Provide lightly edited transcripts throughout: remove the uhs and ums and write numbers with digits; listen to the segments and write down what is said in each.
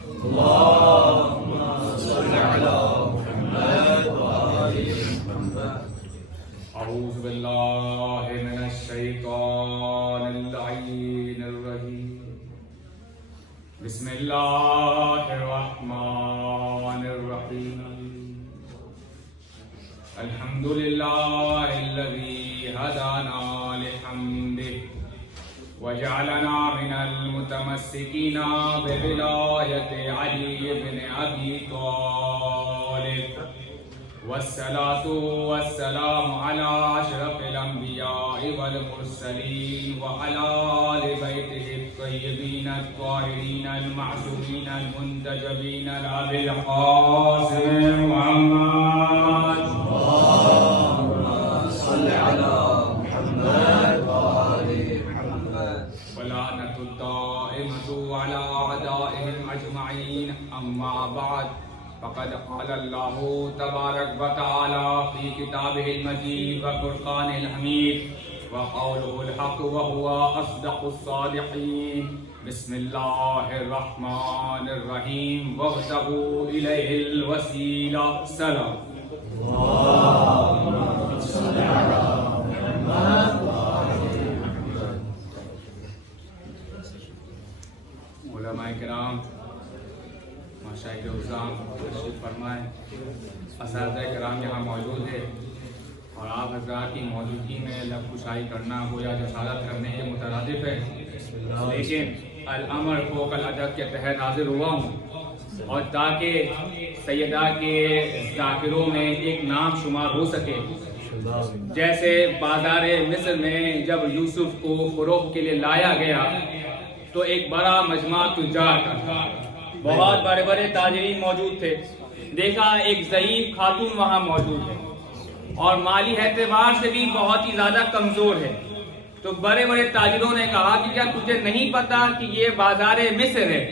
اللهم صل على محمد وآل محمد. اعوذ باللہ من الشیطان اللعین الرجیم. بسم اللہ الرحمن الرحیم. الحمد للہ الذی ہدانا لحمدہ وجعلنا من المتمسکین بولایت علی بن ابی طالب. والصلاة والسلام على أشرف الأنبياء والمرسلين وعلى آل بيته الطيبين الطاهرين المعصومين المنتجبين أبي القاسم محمد. اللهم صل على محمد وآل محمد. ولعنة الدائمة على أعدائهم أجمعين. أما بعد فقد قال اللہ تبارک وتعالی فی کتابہ المجید وفرقانہ الحمید وقولہ الحق وہو اصدق الصادقین. بسم اللہ الرحمن الرحیم. وابتغوا الیہ الوسیلہ. سلام. اللهم صل على محمد وآل محمد. علماء کرام، مشاہیر عظام تشریف فرمائیں، اساتذہ کرام یہاں موجود ہے اور آپ حضرات کی موجودگی میں لب کشائی کرنا گویا جسارت کرنے کے مترادف ہے، لیکن الامر فوق الادب کے تحت حاضر ہوا ہوں اور تاکہ سیدہ کے ذاکروں میں ایک نام شمار ہو سکے. جیسے بازار مصر میں جب یوسف کو فروخت کے لیے لایا گیا تو ایک بڑا مجمع تجار تھا، بہت بڑے بڑے تاجرین موجود تھے. دیکھا ایک ضعیف خاتون وہاں موجود ہے اور مالی اعتبار سے بھی بہت ہی زیادہ کمزور ہے. تو بڑے بڑے تاجروں نے کہا کہ کیا تجھے نہیں پتا کہ یہ بازار مصر ہے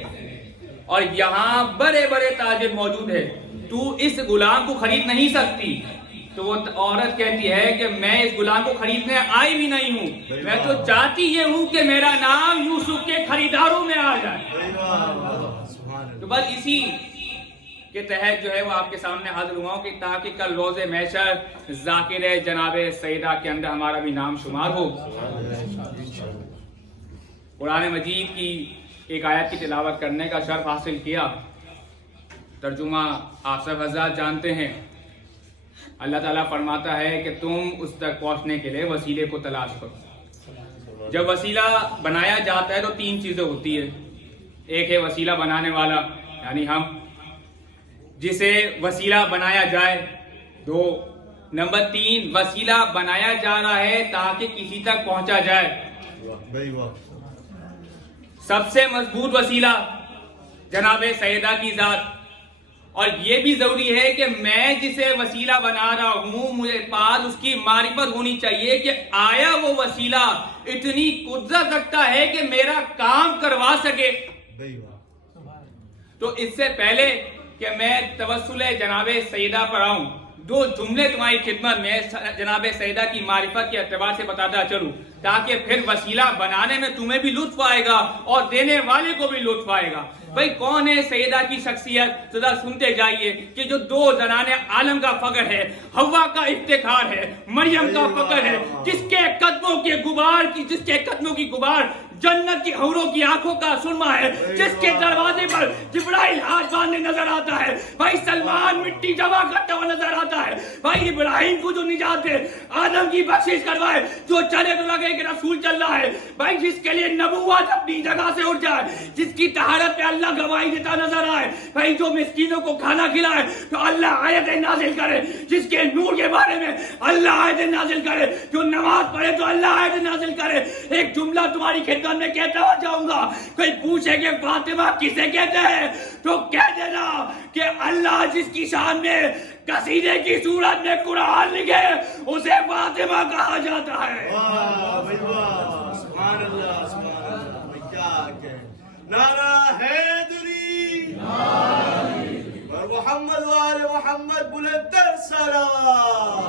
اور یہاں بڑے بڑے تاجر موجود ہیں، تو اس غلام کو خرید نہیں سکتی؟ تو وہ عورت کہتی ہے کہ میں اس غلام کو خریدنے آئی بھی نہیں ہوں، میں تو چاہتی یہ ہوں کہ میرا نام یوسف کے خریداروں میں آ جائے. تو بس اسی کے تحت جو ہے وہ آپ کے سامنے حاضر ہوا ہوں کہ تاکہ کل روز محشر ذاکر جناب سیدہ کے اندر ہمارا بھی نام شمار ہو. قرآن مجید کی ایک آیت کی تلاوت کرنے کا شرف حاصل کیا. ترجمہ آپ سب حضرات جانتے ہیں. اللہ تعالیٰ فرماتا ہے کہ تم اس تک پہنچنے کے لیے وسیلے کو تلاش کرو. جب وسیلہ بنایا جاتا ہے تو تین چیزیں ہوتی ہے. ایک ہے وسیلہ بنانے والا یعنی ہم جسے وسیلہ بنایا جائے. دو نمبر تین وسیلہ بنایا جا رہا ہے تاکہ کسی تک پہنچا جائے. سب سے مضبوط وسیلہ جناب سیدہ کی ذات. اور یہ بھی ضروری ہے کہ میں جسے وسیلہ بنا رہا ہوں مجھے پاس اس کی معرفت ہونی چاہیے کہ آیا وہ وسیلہ اتنی قدرت رکھتا ہے کہ میرا کام کروا سکے. تو اس سے پہلے کہ میں توسل جناب سیدہ پر آؤں، دو جملے تمہاری خدمت میں جناب سیدہ کی معرفت کے اعتبار سے بتاتا چلوں تاکہ پھر وسیلہ بنانے میں تمہیں بھی لطف آئے گا اور دینے والے کو بھی لطف آئے گا. بھئی کون ہے سیدہ کی شخصیت؟ ذرا سنتے جائیے کہ جو دو زنان عالم کا فخر ہے، حوا کا افتخار ہے، مریم کا فخر ہے، جس کے قدموں کی غبار جنت کی حوروں کی آنکھوں کا سرما ہے، جس کے دروازے پر جبرائیل ہاتھ باندھے نظر آتا ہے. بھائی سلمان مٹی جمع کرتا ہوا نظر آتا ہے. بھائی ابراہیم کو جو نجات دے، آدم کی بخشش کروائے، جو چلے تو لگے کہ رسول چل رہا ہے. بھائی جس کے لیے نبوت اپنی جگہ سے اٹھ جائے، جس کی طہارت پہ اللہ گواہی دیتا نظر آئے. بھائی جو مسکینوں کو کھانا کھلائے تو اللہ آیتیں نازل کرے، جس کے نور کے بارے میں اللہ آیتیں نازل کرے، جو نماز پڑھے تو اللہ آیتیں نازل کرے. ایک جملہ تمہاری خدمت میں کہتا ہوا جاؤں گا. کوئی پوچھے کہ فاطمہ کسے کہتے ہیں تو کہہ دینا کہ اللہ جس کی شان میں قصیدے کی صورت میں قرآن لکھے اسے فاطمہ کہا جاتا ہے. سبحان اللہ سبحان اللہ. کیا کہ نعرہ حیدری اور محمد وآل محمد بلند تر سلام.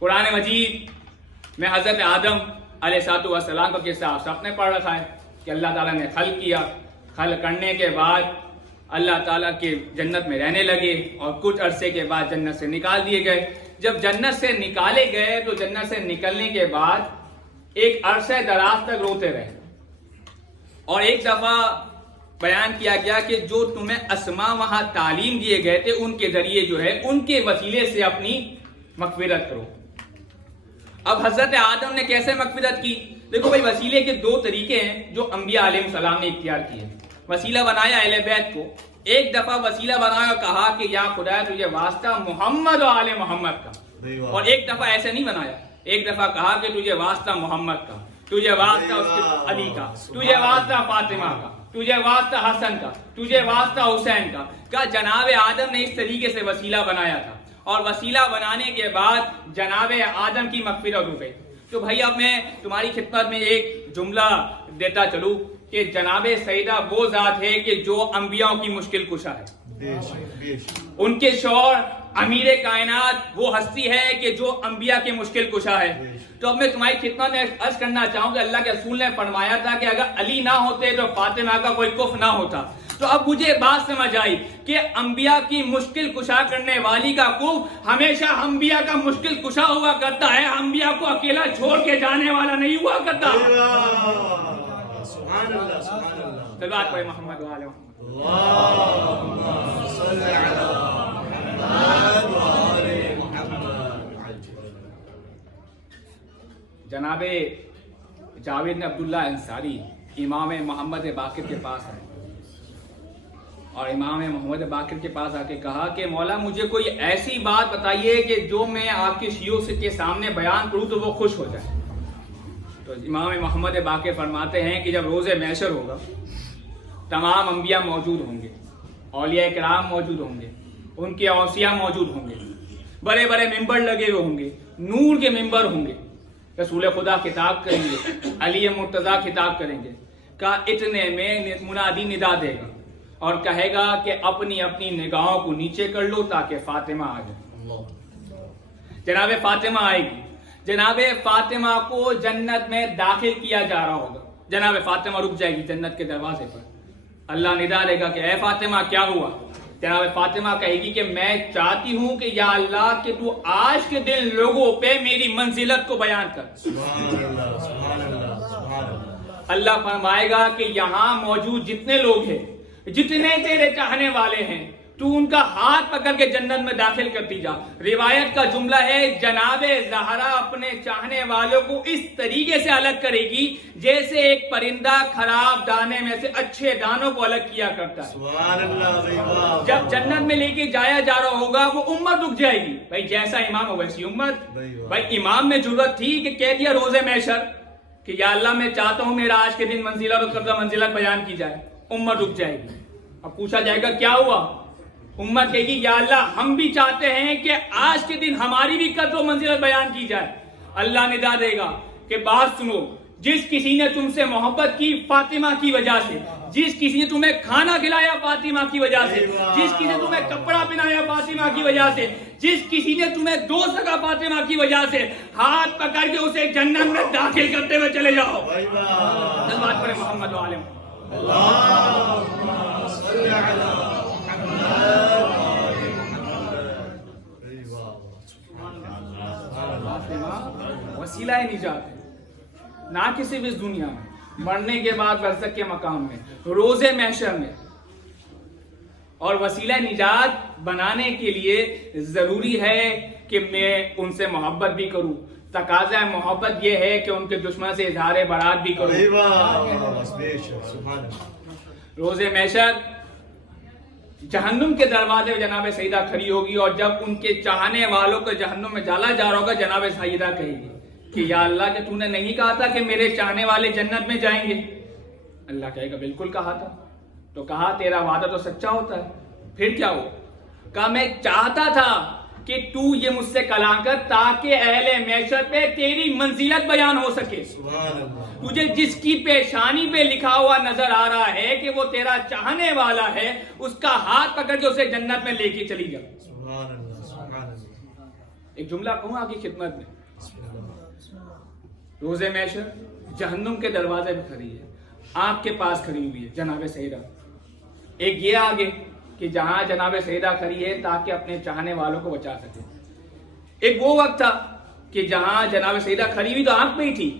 قرآن مجید میں حضرت آدم علیہ السلام کا قصہ آپ سب نے پڑھ رکھا ہے کہ اللہ تعالیٰ نے خلق کیا، خلق کرنے کے بعد اللہ تعالیٰ کے جنت میں رہنے لگے اور کچھ عرصے کے بعد جنت سے نکال دیے گئے۔ جب جنت سے نکالے گئے تو جنت سے نکلنے کے بعد ایک عرصہ دراز تک روتے رہے، اور ایک دفعہ بیان کیا گیا کہ جو تمہیں اسماء وہاں تعلیم دیے گئے تھے ان کے ذریعے جو ہے ان کے وسیلے سے اپنی مغفرت کرو۔ اب حضرت آدم نے کیسے مغفرت کی؟ دیکھو بھائی، وسیلے کے دو طریقے ہیں جو انبیاء علیہ السلام نے اختیار کیے۔ وسیلہ بنایا اہل بیت کو، ایک دفعہ وسیلہ بنایا اور کہا کہ یا خدا تجھے واسطہ محمد و آل محمد کا، اور ایک دفعہ ایسے نہیں بنایا، ایک دفعہ کہا کہ تجھے واسطہ محمد کا، تجھے واسطہ اس کے علی کا، تجھے واسطہ فاطمہ کا، تجھے واسطہ حسن کا، تجھے واسطہ حسین کا۔ کہا جناب آدم نے اس طریقے سے وسیلہ بنایا تھا، اور وسیلہ بنانے کے بعد جناب آدم کی مغفرت ہو گئی۔ تو بھائی اب میں تمہاری خدمت میں ایک جملہ دیتا چلوں کہ جناب سیدہ وہ ذات ہے کہ جو انبیاء کی مشکل کشا ہے، ان کے شوہر امیر کائنات وہ ہستی ہے کہ جو انبیاء کے مشکل کشا ہے۔ تو اب میں تمہاری خدمت میں عرض کرنا چاہوں کہ اللہ کے رسول نے فرمایا تھا کہ اگر علی نہ ہوتے تو فاطمہ کا کوئی کف نہ ہوتا۔ تو اب مجھے بات سمجھ آئی کہ انبیاء کی مشکل کشا کرنے والی کا کف ہمیشہ انبیاء کا مشکل کشا ہوا کرتا ہے، انبیاء کو اکیلا چھوڑ کے جانے والا نہیں ہوا کرتا۔ سبحان اللہ، سبحان اللہ۔ صلوات پڑھیں محمد و آل محمد۔ اللہم صل علی محمد و آل محمد۔ جناب جاوید عبداللہ انصاری امام محمد باقر کے پاس آئے، اور امام محمد باقر کے پاس آ کے کہا کہ مولا مجھے کوئی ایسی بات بتائیے کہ جو میں آپ کے شیعوں کے سامنے بیان کروں تو وہ خوش ہو جائے۔ تو امام محمد باقر فرماتے ہیں کہ جب روز محشر ہوگا، تمام انبیاء موجود ہوں گے، اولیاء کرام موجود ہوں گے، ان کے اوصیاء موجود ہوں گے، بڑے بڑے ممبر لگے ہوئے ہوں گے، نور کے ممبر ہوں گے، رسول خدا خطاب کریں گے، علی مرتضیٰ خطاب کریں گے، کہا اتنے میں منادی ندا دے گا اور کہے گا کہ اپنی اپنی نگاہوں کو نیچے کر لو تاکہ فاطمہ آ جائے۔ جناب فاطمہ آئے گی، جناب فاطمہ کو جنت میں داخل کیا جا رہا ہوگا، جناب فاطمہ رک جائے گی جنت کے دروازے پر، اللہ ندا دے گا کہ اے فاطمہ کیا ہوا؟ جناب فاطمہ کہے گی کہ میں چاہتی ہوں کہ یا اللہ کہ تو آج کے دن لوگوں پہ میری منزلت کو بیان کر۔ سبحان اللہ، سبحان اللہ، سبحان اللہ۔ اللہ فرمائے گا کہ یہاں موجود جتنے لوگ ہیں، جتنے تیرے چاہنے والے ہیں، تو ان کا ہاتھ پکڑ کے جنت میں داخل کرتی جا۔ روایت کا جملہ ہے جناب زہرا اپنے چاہنے والوں کو اس طریقے سے الگ کرے گی جیسے ایک پرندہ خراب دانے میں سے اچھے دانوں کو الگ کیا کرتا ہے۔ سبحان اللہ۔ جب جنت میں لے کے جایا جا رہا ہوگا وہ امت رک جائے گی، بھائی جیسا امام ہو ویسی امت۔ بھائی امام میں ضرورت تھی کہ کہہ دیا روز محشر کہ یا اللہ میں چاہتا ہوں میرا آج کے دن منزلت اور قبضہ منزلت بیان کی جائے، امت رک جائے گی۔ اب پوچھا جائے گا کیا ہوا؟ امت کہے گی یا اللہ ہم بھی چاہتے ہیں کہ آج کے دن ہماری بھی قدر و منزلت بیان کی جائے۔ اللہ ندا دے گا کہ بات سنو، جس کسی نے تم سے محبت کی فاطمہ کی وجہ سے، جس کسی نے تمہیں کھانا کھلایا فاطمہ کی وجہ سے، جس کسی نے تمہیں کپڑا پہنایا فاطمہ کی وجہ سے، جس کسی نے تمہیں دوست رکھا فاطمہ کی وجہ سے، ہاتھ پکڑ کے اسے جنت میں داخل کرتے ہوئے چلے جاؤ۔ بات کریں محمد و عالم۔ اللہم صل علی وسیلہ نجات ہے، نہ کہ صرف اس دنیا میں، مرنے کے بعد برزخ کے مقام میں، روز محشر میں۔ اور وسیلہ نجات بنانے کے لیے ضروری ہے کہ میں ان سے محبت بھی کروں، تقاضا محبت یہ ہے کہ ان کے دشمن سے اظہار برات بھی کروں۔ روز محشر جہنم کے دروازے میں جناب سیدہ کھڑی ہوگی، اور جب ان کے چاہنے والوں کو جہنم میں ڈالا جا رہا ہوگا جناب سیدہ کہے گی کہ یا اللہ کہ تو نے نہیں کہا تھا کہ میرے چاہنے والے جنت میں جائیں گے؟ اللہ کہے گا بالکل کہا تھا۔ تو کہا تیرا وعدہ تو سچا ہوتا ہے، پھر کیا ہو؟ کہا میں چاہتا تھا کہ تو یہ مجھ سے کلام کر تاکہ اہل محشر پہ تیری منزلت بیان ہو سکے۔ تجھے جس کی پیشانی پہ لکھا ہوا نظر آ رہا ہے کہ وہ تیرا چاہنے والا ہے، اس کا ہاتھ پکڑ کے اسے جنت میں لے کے چلی جا۔ ایک جملہ کہوں آپ کی خدمت میں. روز محشر جہنم کے دروازے پہ کھڑی ہے, آنکھ کے پاس کھڑی ہوئی ہے جناب سیدہ. ایک یہ آگے کہ جہاں جناب سیدہ کھڑی ہے تاکہ اپنے چاہنے والوں کو بچا سکے. ایک وہ وقت تھا کہ جہاں جناب سیدہ کھڑی ہوئی تو آنکھ پہ ہی تھی,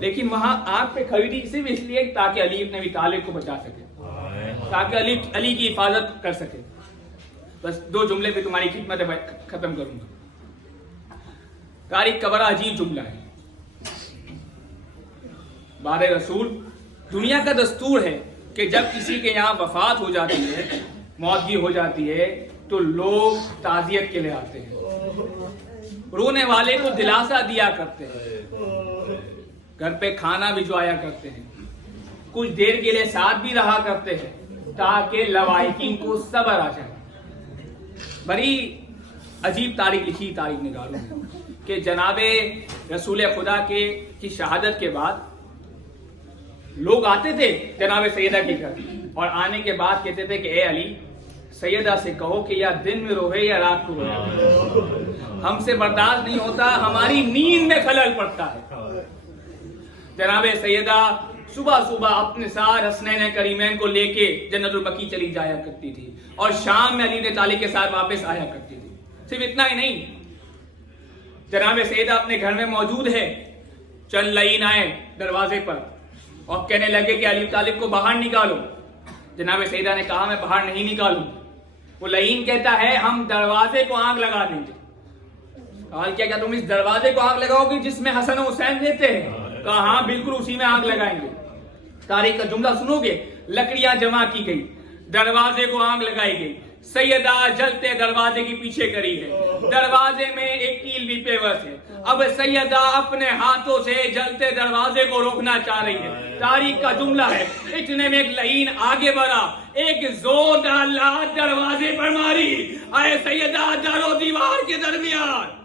لیکن وہاں آنکھ پہ کھڑی تھی صرف اس لیے تاکہ علی ابن ابی طالب کو بچا سکے, تاکہ علی کی حفاظت کر سکے. بس 2 جملے پہ تمہاری خدمت ختم کروں گا. تاریخ کا بڑا عجیب جملہ ہے. بار رسول, دنیا کا دستور ہے کہ جب کسی کے یہاں وفات ہو جاتی ہے, موتگی ہو جاتی ہے, تو لوگ تعزیت کے لیے آتے ہیں, رونے والے کو دلاسا دیا کرتے ہیں, گھر پہ کھانا بھجوایا کرتے ہیں, کچھ دیر کے لیے ساتھ بھی رہا کرتے ہیں تاکہ لوائقین کو صبر آ جائے. بڑی عجیب تاریخ لکھی تاریخ نگاروں نے کہ جناب رسول خدا کی شہادت کے بعد لوگ آتے تھے جناب سیدہ کے گھر, اور آنے کے بعد کہتے تھے کہ اے علی, سیدہ سے کہو کہ یا دن میں روئے یا رات کو روئے, ہم سے برداشت نہیں ہوتا, ہماری نیند میں خلل پڑتا ہے. جناب سیدہ صبح صبح اپنے ساتھ حسنین کریمین کو لے کے جنت البقیع چلی جایا کرتی تھی, اور شام میں علی بن طالب کے ساتھ واپس آیا کرتی تھی. صرف اتنا ہی نہیں, جناب سیدہ اپنے گھر میں موجود ہے, چند لعین آئے دروازے پر اور کہنے لگے کہ علی طالب کو باہر نکالو. جناب سیدہ نے کہا میں باہر نہیں نکالوں. وہ لعین کہتا ہے ہم دروازے کو آگ لگا دیں گے. کہا کیا تم اس دروازے کو آگ لگاؤ گے جس میں حسن و حسین رہتے ہیں؟ کہا ہاں بالکل اسی میں آگ لگائیں گے. تاریخ کا جملہ سنو گے, لکڑیاں جمع کی گئی, دروازے کو آگ لگائی گئی, سیدہ جلتے دروازے کی پیچھے کری ہے, دروازے میں ایک کیل بھی پیوست ہے. اب سیدہ اپنے ہاتھوں سے جلتے دروازے کو روکنا چاہ رہی ہے. تاریخ کا جملہ ہے اتنے میں ایک لعین آگے بڑھا, ایک زوردار لات دروازے پر ماری, اے سیدہ در و دیوار کے درمیان.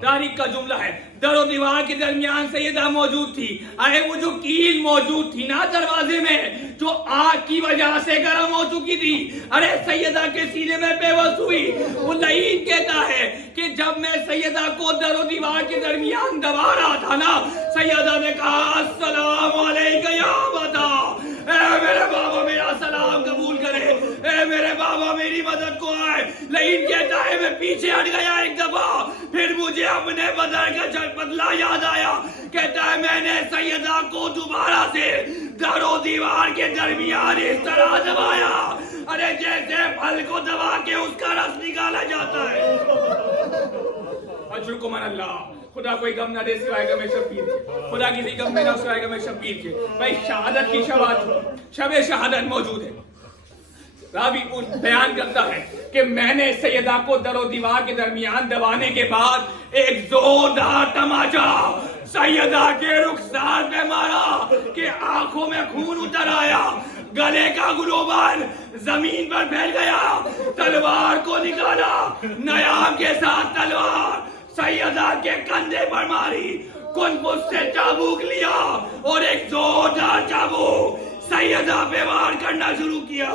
تاریخ کا جملہ ہے در و دیوار کے درمیان سیدہ موجود تھی. اے وہ جو کیل موجود تھی نا دروازے میں, جو آگ کی وجہ سے گرم ہو چکی تھی, ارے سیدہ کے سینے میں پیوست ہوئی. وہ لعین کہتا ہے کہ جب میں سیدہ کو در و دیوار کے درمیان دبا رہا تھا نا, سیدہ نے کہا السلام علیکم یا بتا, اے میرے بابا میرا سلام قبول کرے, اے میرے بابا میری مدد کو آئے. لعین کہتا ہے میں پیچھے ہٹ گیا ایک دفعہ, پھر مجھے اپنے بدر کا بدلہ یاد آیا. کہتا ہے میں نے سیدہ کو دوبارہ سے در و دیوار کے درمیان اس طرح دبایا, ارے جیسے پھل کو دبا کے اس کا رس نکالا جاتا ہے. اجر کو من اللہ, خدا کوئی غم نہ دے سوائے غم شبیر کے, خدا کسی غم میں نہ سوائے غم شبیر کے. بھائی شہادت کی شب شہادت موجود ہے. راوی بیان کرتا ہے کہ میں نے سیدہ کو در و دیوار کے درمیان دبانے کے بعد ایک زوردار تماچا سیدہ کے رخسار پہ مارا کہ آنکھوں میں خون اتر آیا, گلے کا گلوبل زمین پر پھیل گیا, تلوار کو نکالا, نیام کے ساتھ تلوار سیدہ کے کندھے پر ماری, کنفس سے چابوک لیا اور ایک زوردار چابوک سیدہ پہ وار کرنا شروع کیا.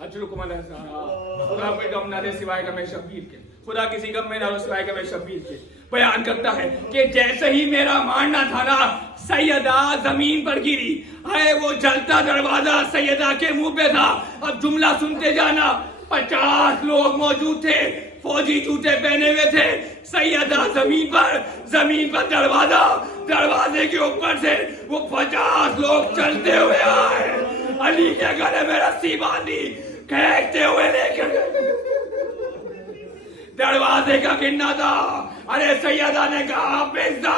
خدا کوئی غم نہ دے سوائے غم شبیر کے, خدا کسی غم میں نہ ہو سوائے غم شبیر کے. بیان کرتا ہے کہ جیسے ہی میرا مارنا تھا نا, سیدہ زمین پر گری. ہے وہ جلتا دروازہ سیدہ کے منہ پہ تھا. اب جملہ سنتے جانا, 50 لوگ موجود تھے, فوجی جوتے پہنے ہوئے تھے. سیدہ زمین پر دروازے کے اوپر سے وہ 50 لوگ چلتے ہوئے آئے, علی کے گلے میں رسی باندھی, کھینچتے ہوئے لے کر گئے. دروازے کا گننا تھا. ارے سیدہ نے کہا پزا,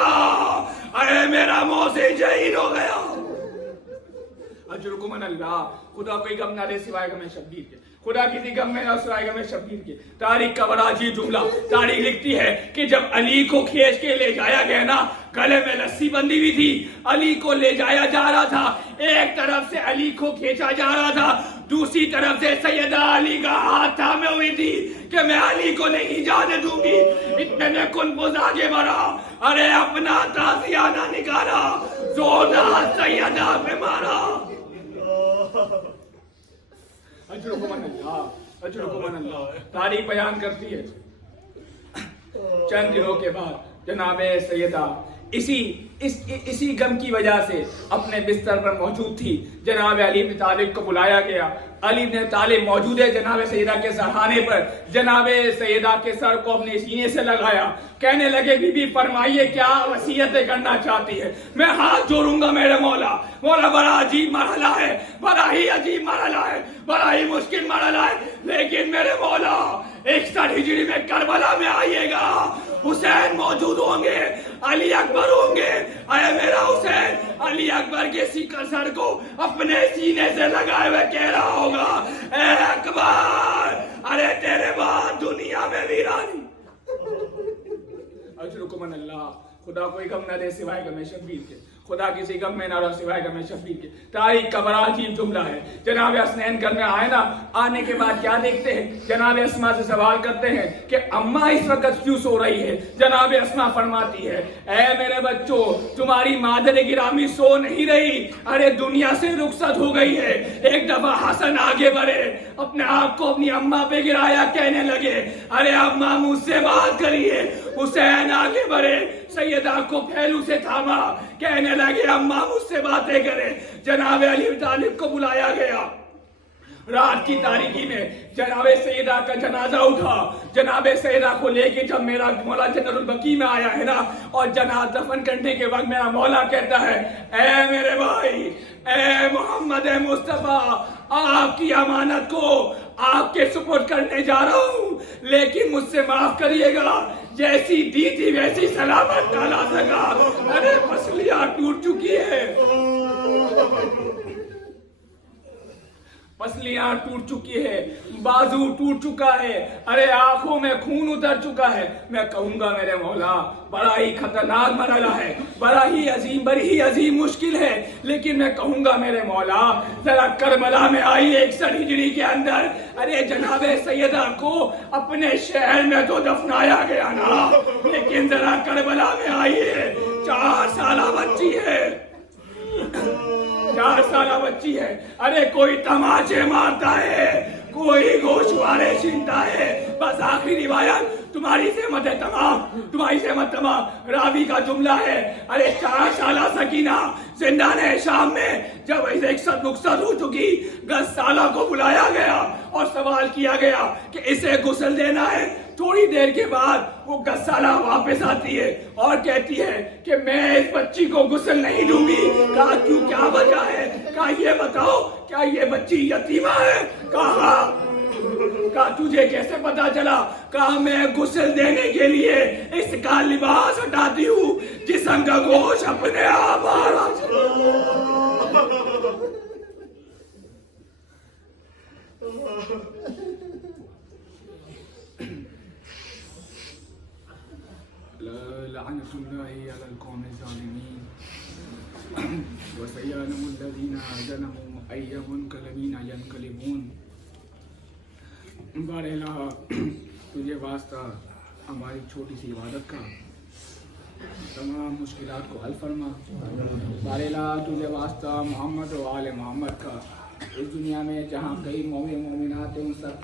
ارے میرا موسی شہید ہو گیا. اجرکم من اللہ, خدا کوئی غم نہ دے سوائے غم شبیر کے, خدا کسی غم میں نہ سوائے غم شبیر کے. تاریخ کا بڑا عجیب جملہ, تاریخ لکھتی ہے کہ جب علی کو کھینچ کے لے جایا گیا نا, گلے میں رسی بندھی ہوئی تھی, علی کو لے جایا جا رہا تھا. ایک طرف سے علی کو کھینچا جا رہا تھا, دوسری طرف سے سیدہ علی کا ہاتھ تھامے ہوئی تھی کہ میں علی کو نہیں جانے دوں گی. اتنے میں کنفس آگے بڑھا, ارے اپنا تازیانہ نکالا, زوردار سیدہ پہ مارا. اجر کو من اللہ. تاریخ بیان کرتی ہے چند دنوں کے بعد جناب سیدہ اسی غم کی وجہ سے اپنے بستر پر موجود تھی. جناب علی بن طالب کو بلایا گیا. علی بن طالب موجود ہے جناب سیدہ کے سرہانے پر. جناب سیدہ کے سر کو اپنے سینے سے لگایا. کہنے لگے بی بی فرمائیے کیا وصیتیں کرنا چاہتی ہے. میں ہاتھ جوڑوں گا میرے مولا. مولا بڑا عجیب مرحلہ ہے, بڑا ہی عجیب مرحلہ ہے, بڑا ہی مشکل مرحلہ ہے, لیکن میرے مولا 61 ہجری میں کربلا میں آئیے گا. حسین موجود ہوں گے, علی اکبر ہوں گے. اے میرا حسین علی اکبر کے سر کو اپنے سینے سے لگائے ہوئے کہہ رہا ہوگا, اے اکبر ارے تیرے بعد دنیا میں ویرانی. اجرکم من اللہ. خدا کوئی غم نہ دے سوائے غم شبیر کے. خدا کسی غم میں نہ رہا سوائے غم شبیر کے. تاریخ کا بڑا عجیب جملہ ہے. جناب حسنین گھر میں آئے نا, آنے کے بعد کیا دیکھتے ہیں, جناب اسما سے سوال کرتے ہیں کہ اماں اس وقت کیوں سو رہی ہے. جناب اسما فرماتی ہے, اے میرے بچوں تمہاری مادر گرامی سو نہیں رہی, ارے دنیا سے رخصت ہو گئی ہے. ایک دفعہ حسن آگے بڑھے, اپنے آپ کو اپنی اماں پہ گرایا, کہنے لگے ارے اماں مجھ سے بات کریے. حسین آگے بڑھے, سیدہ کو پھیلو سے تھاما, کہنے لگے اماں مجھ سے باتیں کرے. جناب علی طالب کو بلایا گیا. رات کی تاریکی میں جناب سیدہ کا جنازہ اٹھا. جناب سیدہ کو لے کے جب میرا مولا جنرل البقیع میں آیا ہے نا, اور جنازہ دفن کرنے کے وقت میرا مولا کہتا ہے, اے میرے بھائی, اے محمد مصطفیٰ, آپ کی امانت کو آپ کے سپرد کرنے جا رہا ہوں, لیکن مجھ سے معاف کریے گا, جیسی دی تھی ویسی سلامت نہ لا سکا. ارے پسلیاں ٹوٹ چکی ہے, پسلیاں ٹوٹ چکی ہے, بازو ٹوٹ چکا ہے, ارے آنکھوں میں خون اتر چکا ہے. میں کہوں گا میرے مولا بڑا ہی خطرناک مرحلہ ہے, بڑا ہی عظیم, بڑی ہی عظیم مشکل ہے, لیکن میں کہوں گا میرے مولا ذرا کربلا میں آئیے 61 ہجری کے اندر. ارے جناب سیدہ کو اپنے شہر میں تو دفنایا گیا نا, لیکن ذرا کربلا میں آئیے. 4 سالہ بچی ہے, 4 سالہ بچی ہے. ارے کوئی تماچے مارتا ہے, کوئی گوشوارے چھینتا ہے. بس آخری روایت تمہاری سہمت ہے تمام, تمہاری سہمت تمام. راوی کا جملہ ہے, ارے 4 سالہ سکینہ زندان شام میں جب اسے رخصت ہو چکی, 10 سالہ کو بلایا گیا اور سوال کیا گیا کہ اسے غسل دینا ہے. تھوڑی دیر کے بعد وہ 10 سالہ واپس آتی ہے اور کہتی ہے کہ میں اس بچی کو غسل نہیں دوں گی. کہا کیوں, کیا وجہ ہے؟ کہا یہ بتاؤ کیا یہ بچی یتیمہ ہے؟ کہا تجھے کیسے پتا چلا؟ کہا میں غسل دینے کے لیے اس کا لباس ہٹاتی ہوں, جسم کا گوشت اپنے آپ آ رہا. لعنت اللہ علی القوم الظالمین وسيعلم الذين ظلموا أي منقلب ينقلبون. بار الہ تجھے واسطہ ہماری چھوٹی سی عبادت کا تمام مشکلات کو حل فرما. بار الہ تجھے واسطہ محمد و آل محمد کا اس دنیا میں جہاں کئی مومن مومنات ہیں ان سب